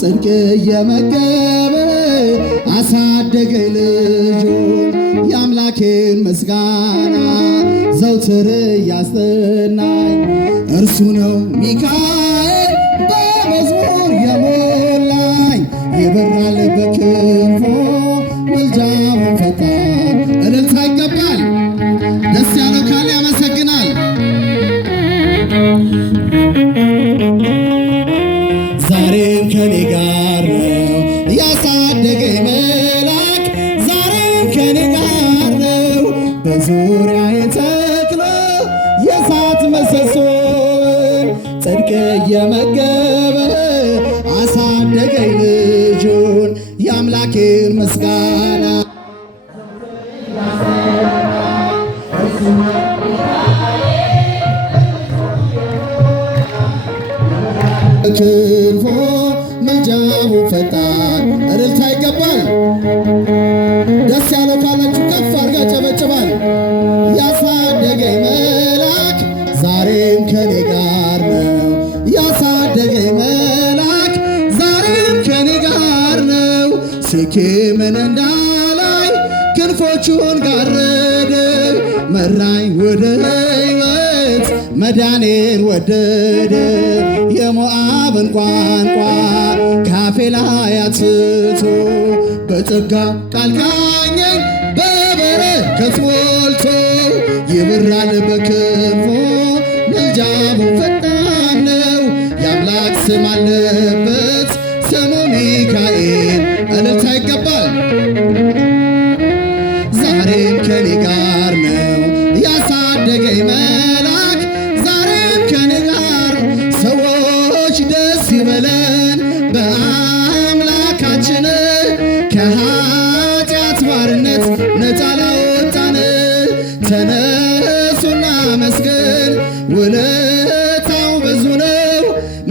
ጽድቅ እየመገበ አሳደገኝ ልጁን የአምላኬን ምስጋና ዘውትር እያስጠናኝ እርሱ ነው ሚካኤል በመዝሙር የሞላኝ ይበራል በክንፎ ምልጃውን ፈጣን እልልታ ይገባል። ደስ ያለው ካለ ያመሰግናል። ዛሬም ከኔ ጋር ነው ያሳደገኝ መልአክ ዛሬም ከኔ ጋር ነው በዙሪያዬ ተክሎ የእሳት ምሰሶን ጽድቅ እየመገበ አሳደገኝ ልጁን የአምላኬን ምስጋና ክንፎ ምልጃው ፈጣን እልልታ ይገባል። ደስ ያለው ካላችሁ ከፍ አድርጋ ጨበጭባል። ያሳደገኝ መልአክ ዛሬም ከኔ ጋር ነው ያሳደገኝ መልአክ ዛሬም ከኔ ጋር ነው ሴኬምን እንዳላይ ክንፎቹን ጋረደ መራኝ ወደ ሕይወት መዳኔን ወደደ የሞዓብን ቋንቋ ካፌ ላይ አትቶ በጸጋ ቃል ቃኘኝ በበረከት ሞልቶ ይበራል በክንፎ ምልጃው ፈጣን ነው የአምላክ ስም አለበት ስሙ ሚካኤል እልልታ ይገባል። ዛሬም ከኔ ጋር ነው ያሳደገኝ መልአክ ዛሬም ከኔ ጋር ሰዎች ደስ ይበለን በአምላካችን ከኃጢአት ባርነት ነፃ ላወጣን ተነሱና መስገን ውለታው ብዙ ነው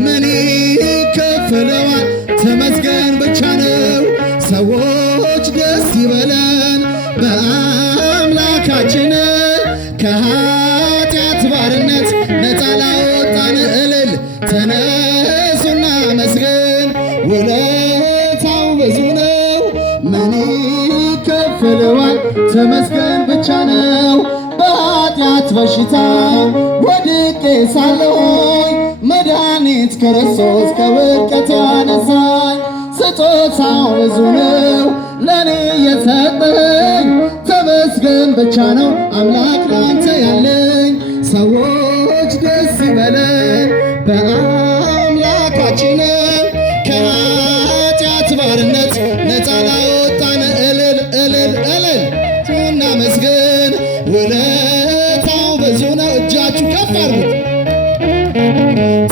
ምን ይከፈለዋል ተመስገን ብቻ ነው። ሰዎች ደስ ይበለን በአምላካችን ከኃጢአት ባርነት ነፃ ላወጣን እልል ተነሱና መስገን ውለታው ብዙ ነው ምን ይከፈለዋል ተመስገን ብቻ ነው። በኃጢአት በሽታ ወድቄ ሳለሆኝ መድኃኒት ክርስቶስ ከውድቀት ያነሳኝ ስጦታው ብዙ ነው ለኔ የሰጠኝ ተመስገን ብቻ ነው አምላክ ላንተ ያለኝ። ሰዎች ደስ ይበለን በአምላካችን ከኃጢአት ባርነት ነፃ ላወጣን እልል እልል እልል እናመስግን ውለታው ብዙ ነው። እጃችሁ ከፍ አድርጉት።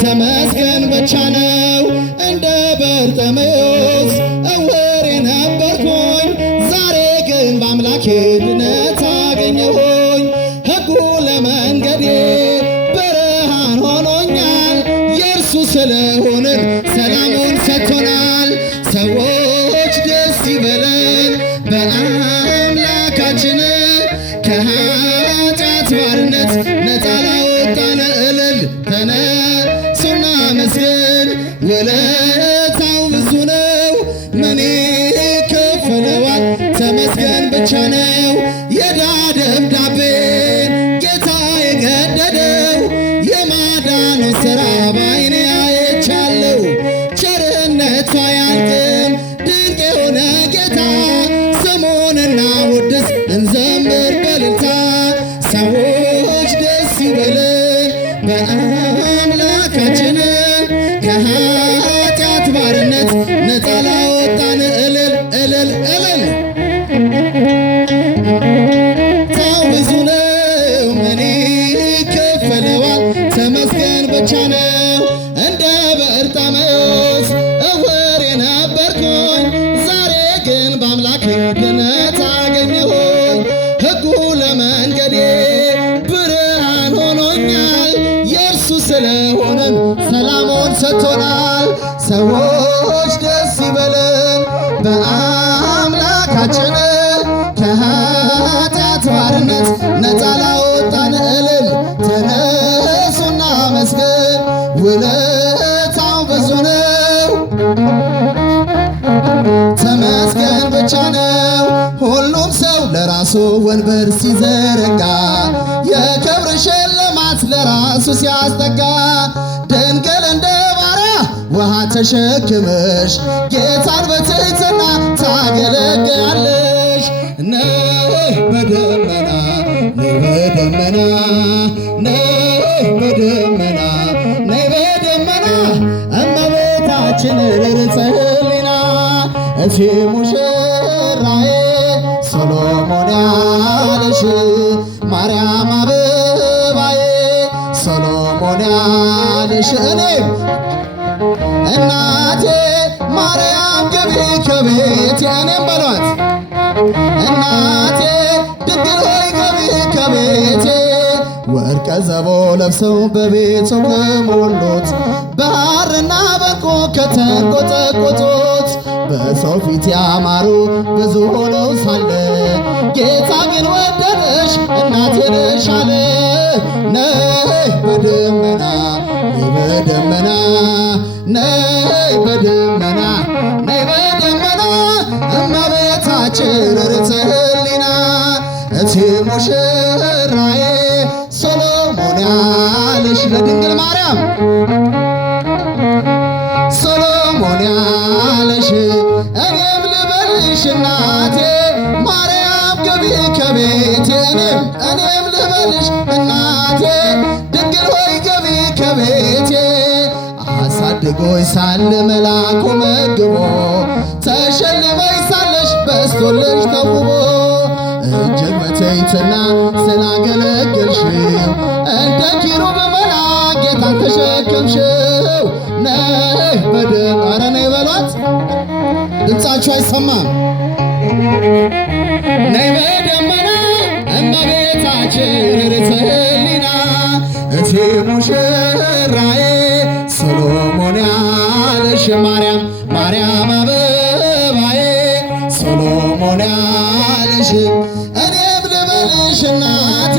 ተመስገን ብቻ ነው እንደ በርጤሜዎስ እውር ነበርኩኝ ዛሬ ግን በአምላኬ ድነት አገኘሁኝ። ሕጉ ለመንገዴ ብርሃን ሆኖኛል የእርሱ ስለሆንን ሰላሙን ሰጥቶናል። ሰዎች ደስ ይበለን በአምላካችን ከኃጢአት ባርነት ነፃ ላወጣን እልል ተነሱና መስገን ውለታው ብዙ ነው ምን ይከፈለዋል ተመስገን ብቻ ነው። የዕዳ ደብዳቤን ጌታ የቀደደው የማዳኑ ሥራ ባይኔ አይቻለሁ። ቸርነቱ አያልቅም ድንቅ የሆነ ጌታ ስሙን እናወድስ እንዘምር በእልልታ። ሰዎች ደስ ይበለን በአምላካችን ከኃጢአት ባርነት ነፃ ላወጣን እልል እልል እልል ታው ብዙ ነው ምን ይከፈለዋል ተመስገን ብቻ ነው። እንደ በርጤሜዎስ እውር ነበርኩኝ ዛሬ ግን በአምላኬ ድነት አገኘሁኝ። ሕጉ ለመንገዴ ብርሃን ሆኖኛል የእርሱ ስለሆነን ሰላሙን ሰጥቶናል። ሰዎች ደስ ይበለን በአምላካችን ከኃጢአት ባርነት ነፃ ላወጣን እልል ተነሱና መስገን ውለታው ብዙ ነው ተመስገን ብቻ ነው ሁሉም ሰው ለራሱ ወንበር ሲዘረጋ የክብር ሽልማት ለራሱ ሲያስጠጋ ድንግል እንደ ባሪያ ውሃ ተሸክመሽ ጌታን በትሕትና ታገለግያለሽ። ነይ በደመና ነይ በደመና ነይ በደመና ነይ በደመና እመቤታችን ርርተ ሕሊና እቴ ሙሽራዬ ሰሎሞን ያለሽ ማርያም አበባዬ ሰሎሞን ያለሽ እኔም እናቴ ማርያም ግቢ ከቤቴ እኔም በሏት እናቴ ድንግል ሆይ ግቢ ከቤቴ ወርቀ ዘቦ ለብሰው በቤቱ ከሞሉት በሐርና በዕንቁ ከተንቆጠቆጡት በሰው ፊት ያማሩ ብዙ ሆነው ሳለ ጌታ ግን ወደደሽ እናቴ ነሽ አለ። ነይ በደመና ነይ በደመና ነይ በደመና ነይ በደመና እመቤታችን ርርተ ሕሊና እቴ ሙሽራዬ ሰሎሞን ያለሽ ለድንግል ማርያም ሰሎሞን ያለሽ እኔም ልበልሽ እናቴ ማርያም ግቢ ከቤቴ እኔም ልበልሽ እናቴ ድንግል ሆይ ግቢ ከቤቴ አሳድጎኝ ሳለ መላኩ መግቦ ተሸልመኝ ሳለሽ በስቶልሽ ተውቦ እጅግ በትሕትና ስላገለገልሽው እንደ ኪሩብ መልአክ ጌታን ተሸከምሽው። ነይ በደመና ኧረ ነይ በሏት ድምፃችሁ አይሰማም። ነይ በደመና እመቤታችን ርርተ ሕሊና እቴ ሙሽራዬ ሰሎሞን ያለሽ ማርያም አበባዬ ሰሎሞን ያለሽ እኔም ልበልሽ እናቴ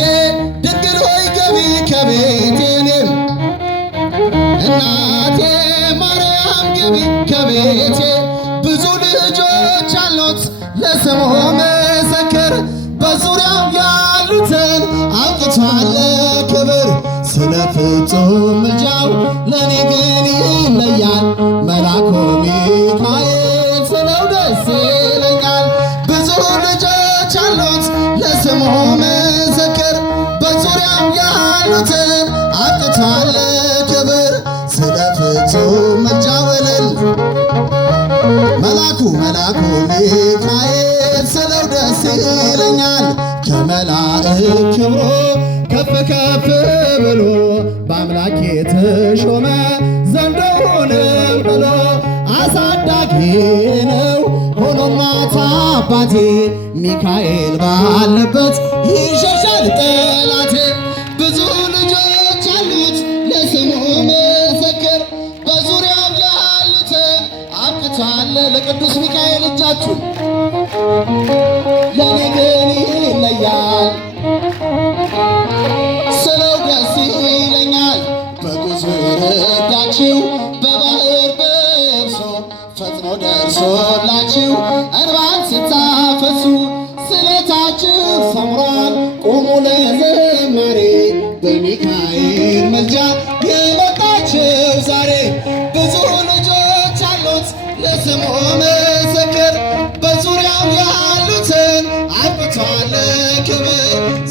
ድንግል ሆይ ግቢ ከቤቴ እኔም እናቴ ማርያም ግቢ ከቤቴ ብዙ ልጆች አሉት ለስሙ ምስክር በዙሪያው ያሉትን አውጥቷል ክብር ስለ ፍጹም ምልጃው ለእኔ ግን ይለያል መልአኩ ሚካኤል ስለው ደስ ይለኛል። ብዙ ልጆች አሉት ለስሙ ምስክር በዙሪያው ያሉትን አውጥቷል ክብር ስለ ፍጹም ምልጃው እልል መልአኩ ሚካኤል ስለው ደስ ይለኛል። ከመላእክት ክብሮ ከፍ ከፍ ብሎ በአምላክ የተሾመ ዘንዶውንም ጥሎ አሳዳጊ ነው ሆኖ እናት አባቴ ሚካኤል ባለበት ይሸሻል ጠላቴ። ብዙ ልጆች አሉት ለስሙ ምስክር በዙሪያው ያሉትን አብቅቷል ለቅዱስ ሚካኤል እጃችሁ ለኔ ግን ይለያል ስለው ደስ ይለኛል። በጉዞ ረዳችሁ በባህር በብሶ ፈጥኖ ደርሶላችሁ እንባን ስታፈሱ ስለታችሁ ሰምሯል ቁሙ ለዘማሬ በሚካኤል መልጃ የመጣችሁ ዛሬ። ብዙ ልጆች አሉት ለስሙ ምስክር በዙሪያው ያሉትን አብቅቷል ክብር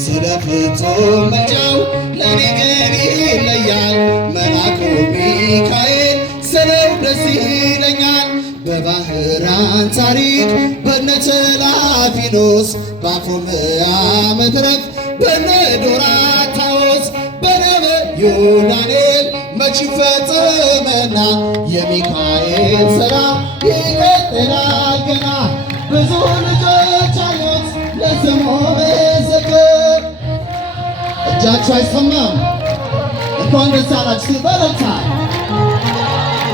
ስለ ፍጹም ምልጃው ለኔ ግን ይለያል መልአኩ ሚካኤል ስለው ደስ ይለኛል። በባህራን ታሪክ በነ ተላፊኖስ በአፎምያ መድረክ በነ ዶራታዎስ በነቢዩ ዳንኤል መች ፈጸመና የሚካኤል ሥራ ይቀጥላል ገና። ብዙ ልጆች አሉት ለስሙ ምስክር እጃችሁ አይሰማም እንኳን ደስ አላችሁ በለታ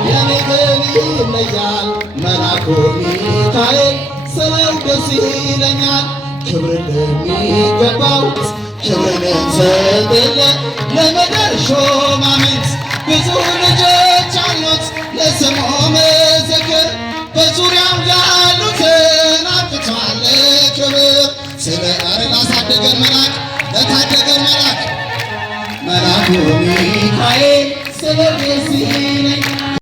የኔ ግን ይለያል መልአኩ ሚካኤል ስለው ደስ ይለኛል። ክብር ለሚገባው ክብርን እንሰጥለ ለምድር ሹማምንት ብዙ ልጆች አሉት ለስሙ በዙሪያው ያሉትን አጥቷል ክብር ስለ ላሳደገን መልአክ ለታደገን መልአክ መልአኩ ሚካኤል ስለ ደስ ይለኛል